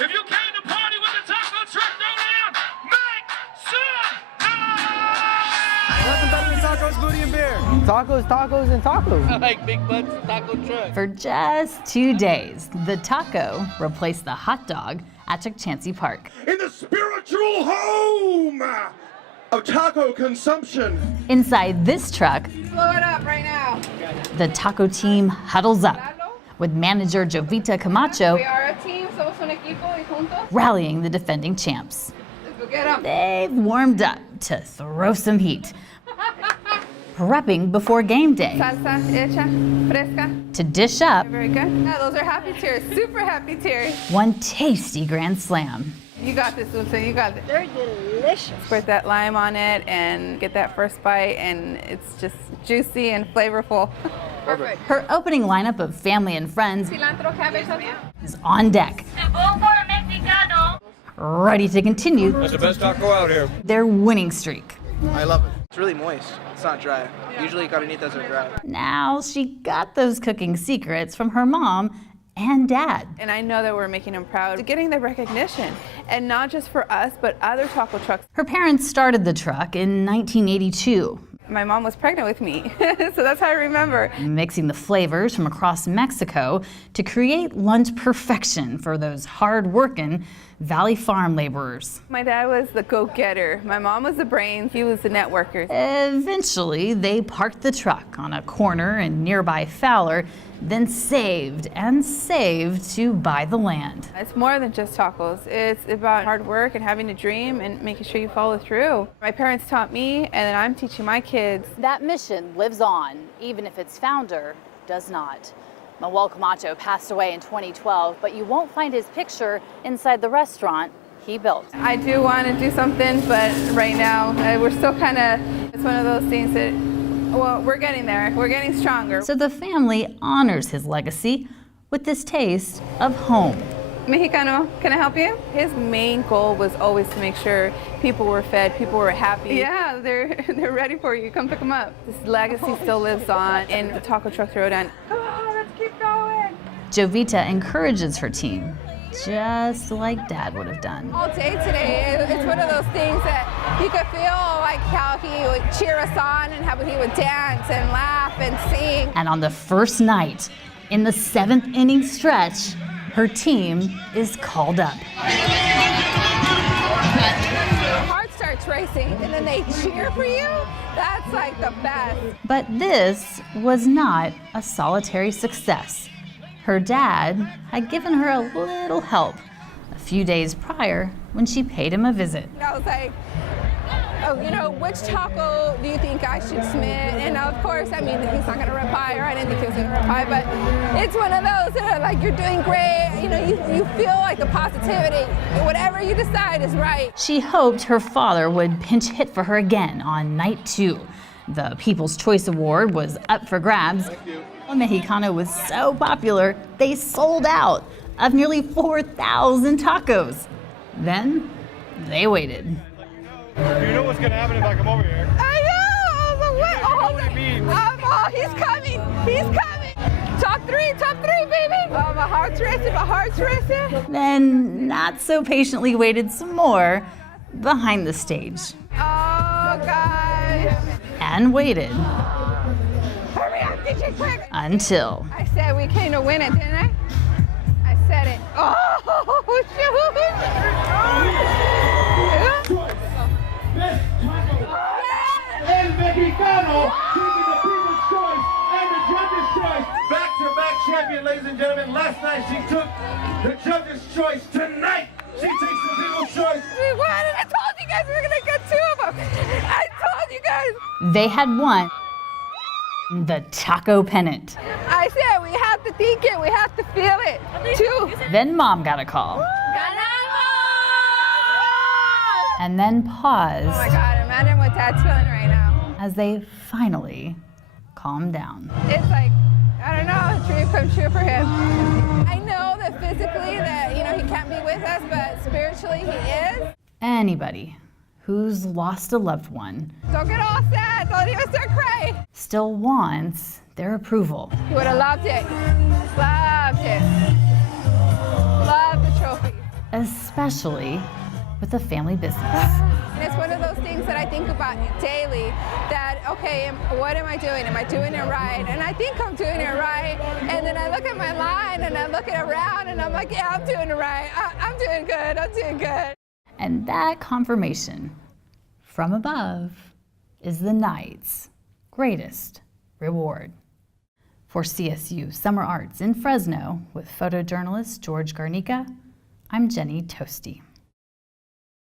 If you came to party with the taco truck, Throwdown, make some noise! Nothing better than tacos, booty, and beer. Tacos, tacos, and tacos. I like big butts, taco truck. For just 2 days, the taco replaced the hot dog at Chukchansi Park. In the spiritual home of taco consumption. Inside this truck, Blow it up right now. the taco team huddles up, with manager Jovita Camacho We are a team, somos un equipo y juntos. rallying the defending champs. Let's go get 'em. They've warmed up to throw some heat, prepping before game day Salsa hecha, fresca. to dish up Very good. Yeah, those are happy tears, super happy tears. one tasty grand slam. You got this, Dulce, you got it. They're delicious. Squirt that lime on it and get that first bite, and it's just juicy and flavorful. Perfect. Her opening lineup of family and friends Cilantro, cabbage, is on deck, ready to continue That's the best taco out here. their winning streak. I love it. It's really moist. It's not dry. Usually carnitas are dry. Now she got those cooking secrets from her mom and dad. And I know that we're making them proud. Getting the recognition, and not just for us, but other taco trucks. Her parents started the truck in 1982, My mom was pregnant with me, so that's how I remember. mixing the flavors from across Mexico to create lunch perfection for those hard-working Valley Farm laborers. My dad was the go-getter. My mom was the brains. He was the networker. Eventually, they parked the truck on a corner in nearby Fowler, then saved and saved to buy the land. It's more than just tacos. It's about hard work and having a dream and making sure you follow through. My parents taught me, and then I'm teaching my kids. That mission lives on, even if its founder does not. Manuel Camacho passed away in 2012, but you won't find his picture inside the restaurant he built. I do want to do something, but right now we're still kind of, it's one of those things that, well, we're getting there. We're getting stronger. So the family honors his legacy with this taste of home. Mexicano, can I help you? His main goal was always to make sure people were fed, people were happy. Yeah, they're ready for you. Come pick them up. This legacy still lives on in the taco truck Throwdown. Come on, let's keep going. Jovita encourages her team, just like Dad would have done. All day today, it's one of those things that you could feel like how he would cheer us on and how he would dance and laugh and sing. And on the first night, in the 7th inning stretch, her team is called up. Your heart starts racing and then they cheer for you. That's like the best. But this was not a solitary success. Her dad had given her a little help a few days prior when she paid him a visit. I was like, oh, you know, which taco do you think I should submit? And of course, I mean, he's not going to reply, or I didn't think he was going to reply, but it's one of those that are like, you're doing great. You know, you feel like the positivity. Whatever you decide is right. She hoped her father would pinch hit for her again on night 2. The People's Choice Award was up for grabs. El Mexicano was so popular, they sold out of nearly 4,000 tacos. Then they waited. You know what's gonna happen if I come over here. I know! You know what I mean. Oh, he's coming! He's coming! Top three, baby! Oh, my heart's racing! Then not so patiently waited some more behind the stage. Oh, guys! And waited Hurry up, DJ, quick! until I said we came to win it, didn't I? I said it. Oh, shoot! El Mexicano, taking the People's Choice and the Judges' Choice. Back-to-back champion, ladies and gentlemen. Last night she took the Judges' Choice. Tonight she takes the People's Choice. We won, and I told you guys we were gonna get 2 of them. I told you guys. they had won the taco pennant. I said we have to think it, we have to feel it. 2. Then Mom got a call. And then Oh my paused God, imagine what Dad's feeling right now. as they finally calmed down. It's like, I don't know, a dream come true for him. I know that physically that, you know, he can't be with us, but spiritually he is. Anybody who's lost a loved one Don't get all sad, don't even start crying. still wants their approval. He would have loved it. Loved it. Loved the trophy. especially with a family business. And it's one of those things that I think about daily, that, okay, what am I doing? Am I doing it right? And I think I'm doing it right. And then I look at my line and I look at around and I'm like, yeah, I'm doing it right. I'm doing good. I'm doing good. And that confirmation from above is the night's greatest reward. For CSU Summer Arts in Fresno with photojournalist George Garnica, I'm Jenny Toste.